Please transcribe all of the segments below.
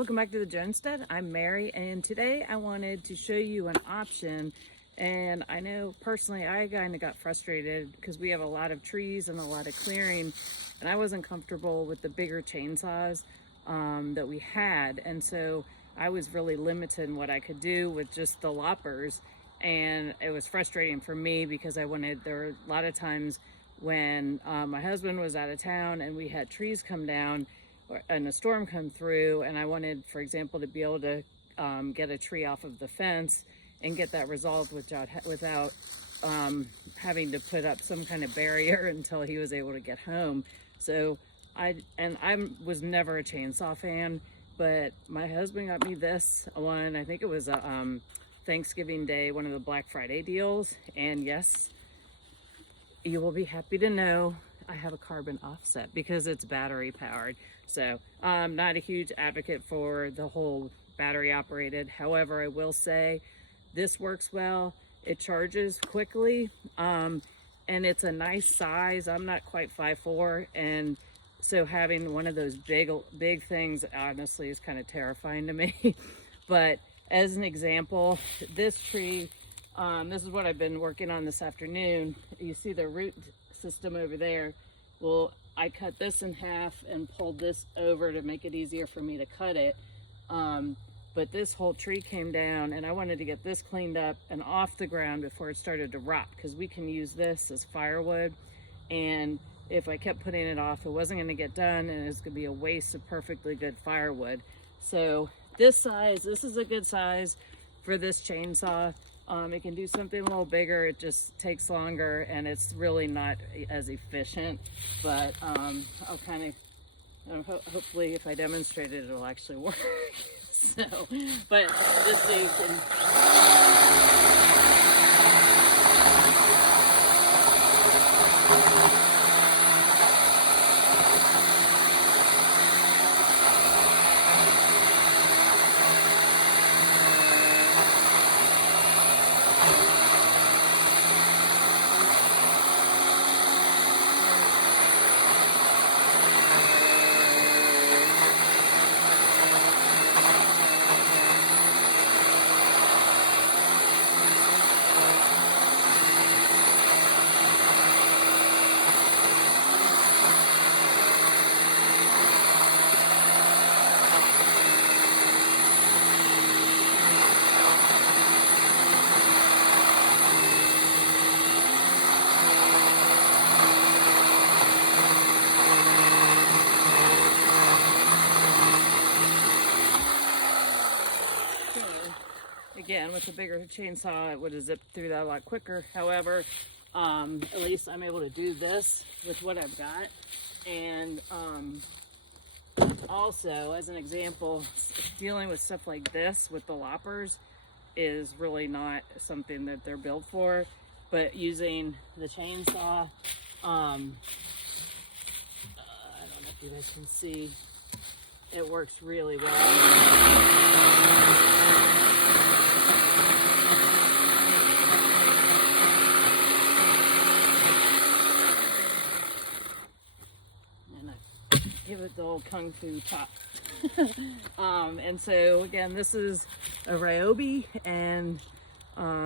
Welcome back to the Jonested. I'm Mary, and today I wanted to show you an option. And I know personally I kind of got frustrated because we have a lot of trees and a lot of clearing, and I wasn't comfortable with the bigger chainsaws that we had, and so I was really limited in what I could do with just the loppers. And it was frustrating for me because there were a lot of times when my husband was out of town and we had trees come down and a storm come through, and I wanted, for example, to be able to get a tree off of the fence and get that resolved without having to put up some kind of barrier until he was able to get home. So I was never a chainsaw fan, but my husband got me this one. I think it was a Thanksgiving Day, one of the Black Friday deals, and yes, you will be happy to know I have a carbon offset because it's battery powered. So I'm not a huge advocate for the whole battery operated. However, I will say this works well. It charges quickly, and it's a nice size. I'm not quite 5'4", and so having one of those big things honestly is kind of terrifying to me. But as an example, this tree, this is what I've been working on this afternoon. You see the root system over there. Well, I cut this in half and pulled this over to make it easier for me to cut it. But this whole tree came down, and I wanted to get this cleaned up and off the ground before it started to rot, because we can use this as firewood. And if I kept putting it off, it wasn't going to get done, and it's going to be a waste of perfectly good firewood. So this is a good size for this chainsaw. It can do something a little bigger. It just takes longer, and it's really not as efficient. But I'll kind of, hopefully if I demonstrate it, it'll actually work. So, but this thing again, with a bigger chainsaw, it would have zipped through that a lot quicker. However, at least I'm able to do this with what I've got. And also, as an example, dealing with stuff like this with the loppers is really not something that they're built for. But using the chainsaw, I don't know if you guys can see, it works really well. Give it the old kung fu chop. And so again, this is a Ryobi, and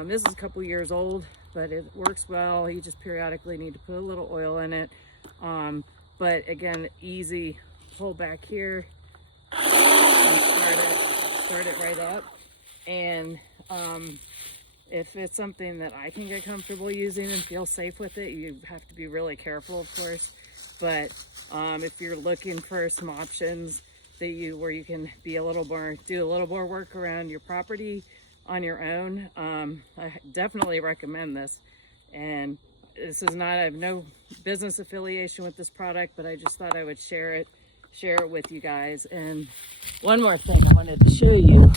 this is a couple years old, but it works well. You just periodically need to put a little oil in it. But again, easy, pull back here, start it right up. And if it's something that I can get comfortable using and feel safe with it, you have to be really careful, of course. But if you're looking for some options where you can do a little more work around your property on your own, I definitely recommend this. And this is not, I have no business affiliation with this product, but I just thought I would share it with you guys. And one more thing I wanted to show you,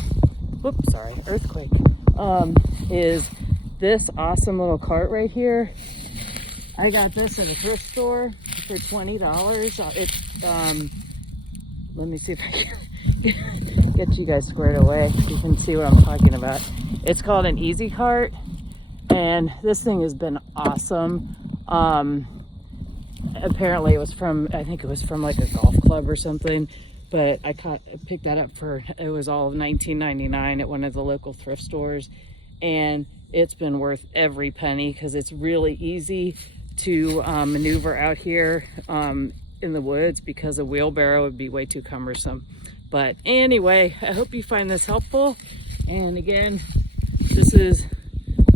whoops, sorry, earthquake, is this awesome little cart right here. I got this at a thrift store for $20. It's, let me see if I can get you guys squared away so you can see what I'm talking about. It's called an Easy Cart, and this thing has been awesome. Apparently it was from, I think it was from like a golf club or something, but I picked that up for, it was all $19.99 at one of the local thrift stores, and it's been worth every penny because it's really easy to maneuver out here in the woods, because a wheelbarrow would be way too cumbersome. But anyway, I hope you find this helpful. And again, this is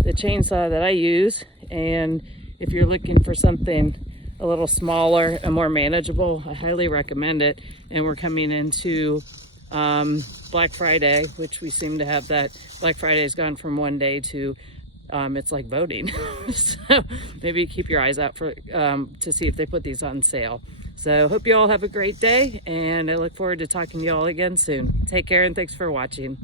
the chainsaw that I use, and if you're looking for something a little smaller and more manageable, I highly recommend it. And we're coming into Black Friday, which we seem to have that. Black Friday has gone from one day to it's like voting. So maybe keep your eyes out for to see if they put these on sale. So hope you all have a great day, and I look forward to talking to you all again soon. Take care, and thanks for watching.